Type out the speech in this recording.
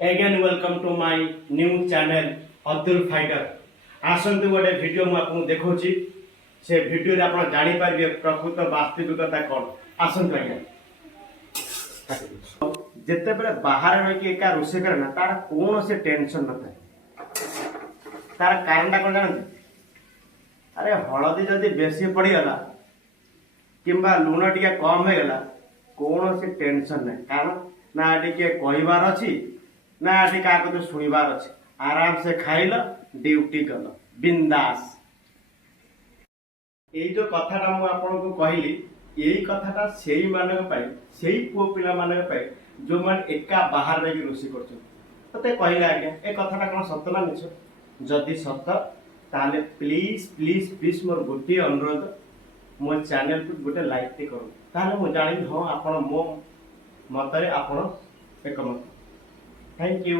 Again, welcome to my new channel Abdul Fighter. आसंतु गोटे video मु आपको देखौछि से वीडियो रे आपण जानि पारबे प्रकृत वास्तविकता कोन आसंतु आज्ञा जेते बेले बाहर रह के एका रोसे करे ना तार कोन से टेंशन न थाए तार कारणटा कोन जानते अरे हळदी जदी बेसी पड़ी गला किंबा लूण टिके कम हो गला कोन से टेंशन नै कारण ना टिके कहिबार अछि ना टिके का तो सुनिबार अछि आराम से खाइल ड्यूटी कल बिंदास ये जो कथाटा मु आपन को कहली यही कथाटा सेही मानक पाई सेही पुओ पिला मानक पाई जो मान एका बाहर रही रोषी करछन तते कहले आज्ञा ए कथाटा कोन सत्य ना मिछ जदि सत्य ताले प्लीज प्लीज प्लीज मोर गोटे अनुरोध मो चैनल को गोटे लाइक ते करो ताले मु जानि हां आपन मो मतरे आपन एकमत थैंक यू।